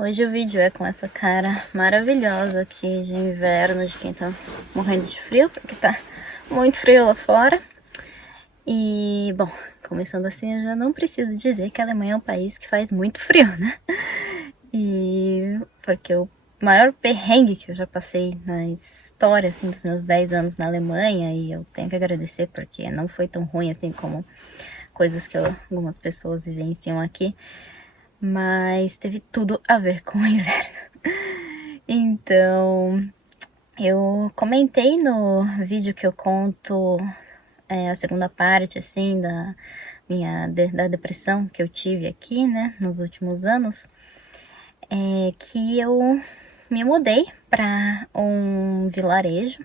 Hoje o vídeo é com essa cara maravilhosa aqui de inverno, de quem tá morrendo de frio, porque tá muito frio lá fora. E, bom, começando assim, eu já não preciso dizer que a Alemanha é um país que faz muito frio, né? E porque o maior perrengue que eu já passei na história, assim, dos meus 10 anos na Alemanha, e eu tenho que agradecer porque não foi tão ruim assim como coisas que algumas pessoas vivenciam aqui, mas teve tudo a ver com o inverno. Então, eu comentei no vídeo que eu conto a segunda parte, assim, da depressão que eu tive aqui, né, nos últimos anos, que eu me mudei para um vilarejo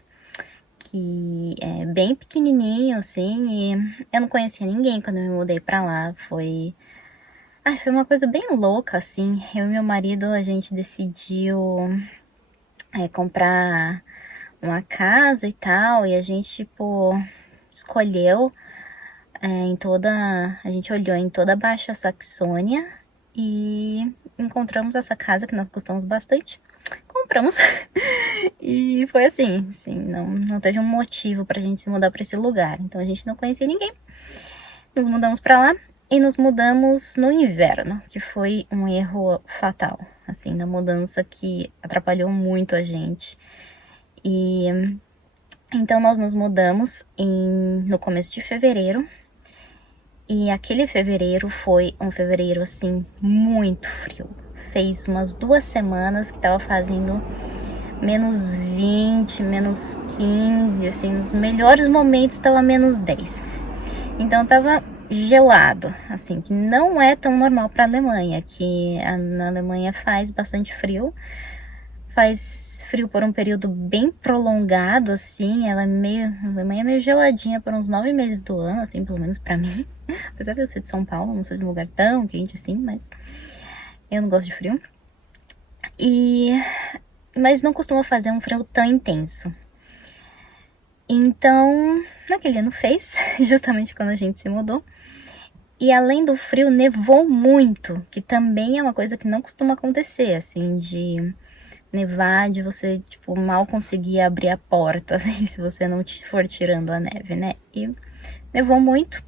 que é bem pequenininho, assim, e eu não conhecia ninguém quando eu me mudei para lá. Foi uma coisa bem louca, assim. Eu e meu marido, a gente decidiu comprar uma casa e tal, e a gente, tipo, escolheu a gente olhou em toda a Baixa Saxônia e encontramos essa casa que nós gostamos bastante. Compramos. E foi assim, não teve um motivo pra gente se mudar pra esse lugar. Então a gente não conhecia ninguém. Nos mudamos pra lá e nos mudamos no inverno, que foi um erro fatal, assim, na mudança que atrapalhou muito a gente. E então nós nos mudamos no começo de fevereiro. E aquele fevereiro foi um fevereiro, assim, muito frio. Fez umas 2 semanas que tava fazendo menos 20, menos 15, assim, nos melhores momentos tava menos 10. Então tava gelado, assim, que não é tão normal pra Alemanha, que na Alemanha faz bastante frio. Faz frio por um período bem prolongado, assim, a Alemanha é meio geladinha por uns 9 meses do ano, assim, pelo menos pra mim. Apesar de eu ser de São Paulo, não sou de um lugar tão quente assim, mas eu não gosto de frio. Mas não costuma fazer um frio tão intenso. Então, naquele ano fez, justamente quando a gente se mudou. E além do frio, nevou muito, que também é uma coisa que não costuma acontecer, assim, de nevar, de você, tipo, mal conseguir abrir a porta, assim, se você não for tirando a neve, né? E nevou muito,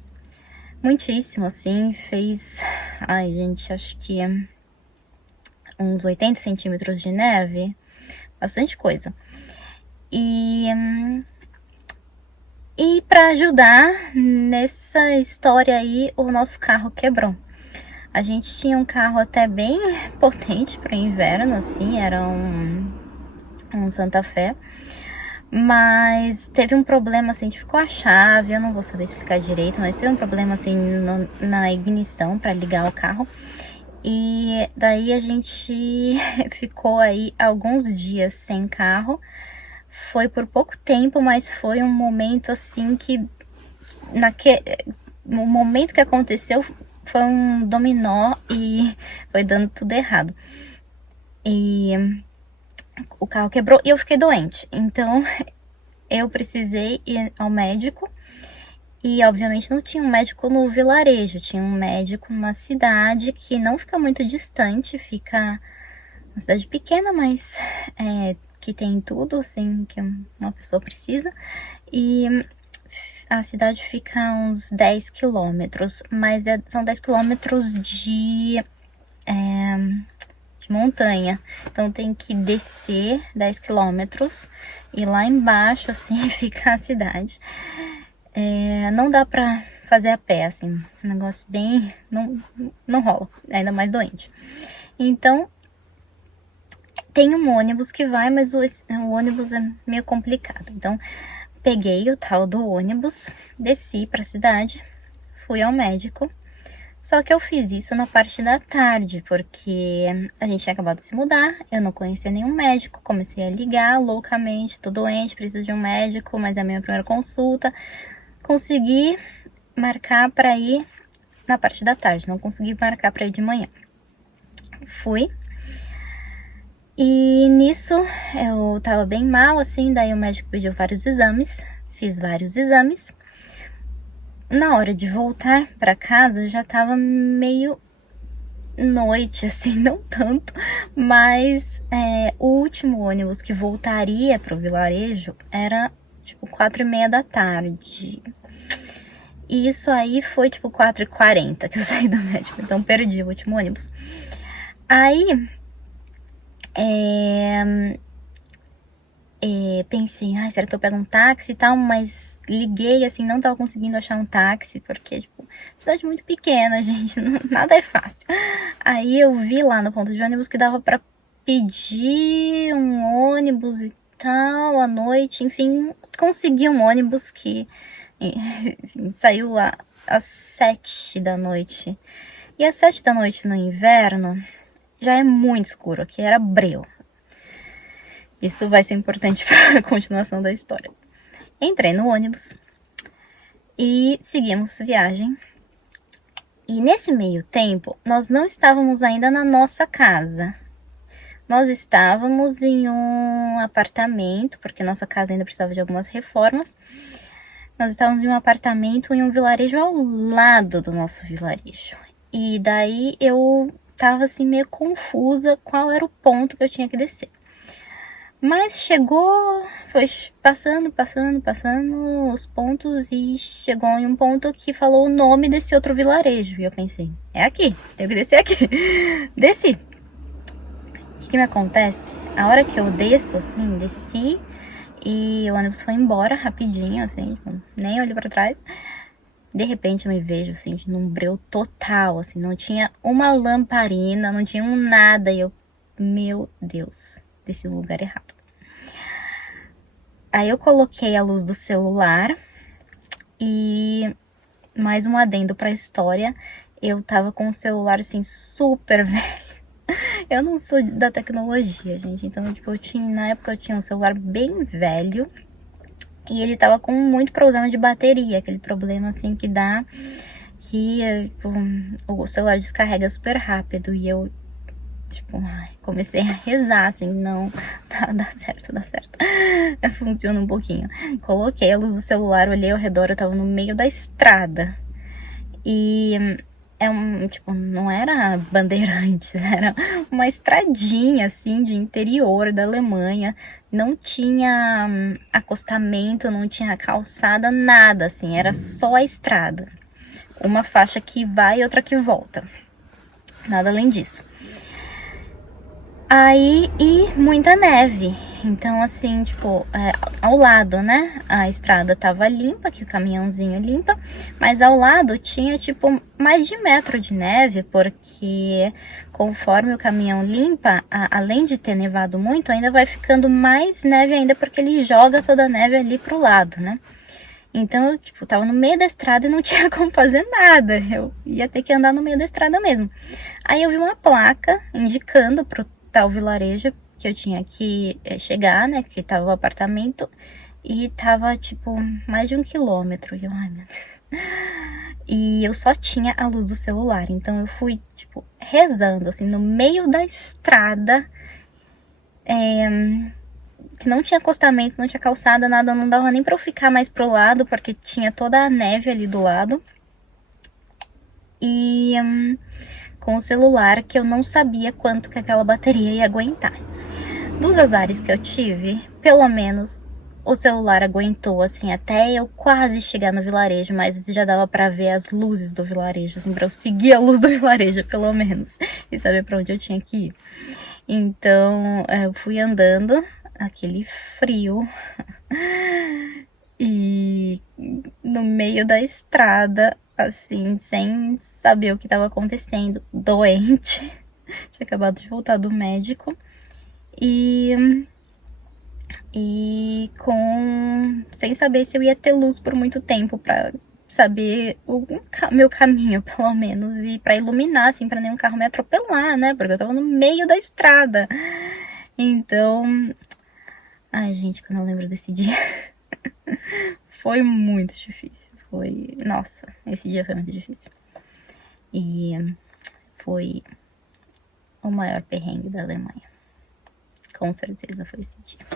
muitíssimo, assim, fez, ai, gente, acho que uns 80 centímetros de neve, bastante coisa. E para ajudar nessa história aí, o nosso carro quebrou. A gente tinha um carro até bem potente para o inverno, assim, era um Santa Fé. Mas teve um problema, assim, ficou a chave, eu não vou saber explicar direito, mas teve um problema, assim, na ignição para ligar o carro. E daí a gente ficou aí alguns dias sem carro. Foi por pouco tempo, mas foi um momento, assim, que no momento que aconteceu foi um dominó e foi dando tudo errado. E o carro quebrou e eu fiquei doente. Então eu precisei ir ao médico. E obviamente não tinha um médico no vilarejo, tinha um médico numa cidade que não fica muito distante, fica uma cidade pequena, mas que tem tudo, assim, que uma pessoa precisa. E a cidade fica a uns 10 quilômetros, mas são 10 quilômetros de montanha. Então tem que descer 10 quilômetros e lá embaixo, assim, fica a cidade. Não dá pra fazer a pé, assim, um negócio bem... não rola, ainda mais doente. Então, tem um ônibus que vai, mas o ônibus é meio complicado. Então, peguei o tal do ônibus, desci pra cidade, fui ao médico. Só que eu fiz isso na parte da tarde, porque a gente tinha acabado de se mudar, eu não conhecia nenhum médico, comecei a ligar loucamente, tô doente, preciso de um médico, mas é a minha primeira consulta. Consegui marcar para ir na parte da tarde, não consegui marcar para ir de manhã. Fui. E nisso eu tava bem mal, assim, daí o médico pediu vários exames, fiz vários exames. Na hora de voltar para casa já tava meio noite, assim, não tanto, mas o último ônibus que voltaria pro vilarejo era, tipo, 4h30 da tarde. E isso aí foi, tipo, 4h40 que eu saí do médico, então perdi o último ônibus. Aí, pensei, será que eu pego um táxi e tal? Mas liguei, assim, não tava conseguindo achar um táxi, porque, tipo, cidade muito pequena, gente, nada é fácil. Aí eu vi lá no ponto de ônibus que dava pra pedir um ônibus e tal, à noite, enfim, consegui um ônibus que enfim, saiu lá às 7 da noite. E às 7 da noite no inverno já é muito escuro, aqui era breu. Isso vai ser importante para a continuação da história. Entrei no ônibus e seguimos viagem. E nesse meio tempo, nós não estávamos ainda na nossa casa. Nós estávamos em um apartamento, porque nossa casa ainda precisava de algumas reformas. Nós estávamos em um apartamento em um vilarejo ao lado do nosso vilarejo. E daí eu tava assim meio confusa qual era o ponto que eu tinha que descer. Mas chegou, foi passando os pontos e chegou em um ponto que falou o nome desse outro vilarejo. E eu pensei, é aqui, tenho que descer aqui. Desci. O que me acontece? A hora que eu desço, assim, desci e o ônibus foi embora rapidinho, assim, tipo, nem olhei pra trás. De repente eu me vejo, assim, num breu total, assim, não tinha uma lamparina, não tinha um nada. E eu, meu Deus, desci no lugar errado. Aí eu coloquei a luz do celular e mais um adendo pra história, eu tava com o celular, assim, super velho. Eu não sou da tecnologia, gente, então, tipo, na época eu tinha um celular bem velho e ele tava com muito problema de bateria, aquele problema, assim, que dá que, tipo, o celular descarrega super rápido e eu, tipo, comecei a rezar, assim, não, dá certo, dá certo. Funciona um pouquinho. Coloquei a luz do celular, olhei ao redor, eu tava no meio da estrada. E tipo, não era Bandeirantes, era uma estradinha, assim, de interior da Alemanha. Não tinha acostamento, não tinha calçada, nada, assim, era só a estrada. Uma faixa que vai e outra que volta. Nada além disso. Aí, e muita neve. Então, assim, tipo, ao lado, né? A estrada tava limpa, que o caminhãozinho limpa, mas ao lado tinha, tipo, mais de 1 metro de neve, porque conforme o caminhão limpa, além de ter nevado muito, ainda vai ficando mais neve ainda, porque ele joga toda a neve ali pro lado, né? Então, eu, tipo, tava no meio da estrada e não tinha como fazer nada. Eu ia ter que andar no meio da estrada mesmo. Aí eu vi uma placa indicando pro tal vilarejo que eu tinha que chegar, né? Que tava o apartamento. E tava, tipo, mais de 1 quilômetro. E eu, ai, meu Deus. E eu só tinha a luz do celular. Então eu fui, tipo, rezando, assim, no meio da estrada. Que não tinha acostamento, não tinha calçada, nada, não dava nem pra eu ficar mais pro lado, porque tinha toda a neve ali do lado. E com o celular, que eu não sabia quanto que aquela bateria ia aguentar. Dos azares que eu tive, pelo menos o celular aguentou, assim, até eu quase chegar no vilarejo, mas já dava pra ver as luzes do vilarejo, assim, pra eu seguir a luz do vilarejo, pelo menos, e saber pra onde eu tinha que ir. Então, eu fui andando, aquele frio, e no meio da estrada, assim, sem saber o que estava acontecendo, doente. Tinha acabado de voltar do médico. E sem saber se eu ia ter luz por muito tempo para saber o meu caminho, pelo menos, e para iluminar, assim, para nenhum carro me atropelar, né? Porque eu tava no meio da estrada. Então, ai, gente, quando eu lembro desse dia, foi muito difícil. Nossa, esse dia foi muito difícil. E foi o maior perrengue da Alemanha. Com certeza foi esse dia.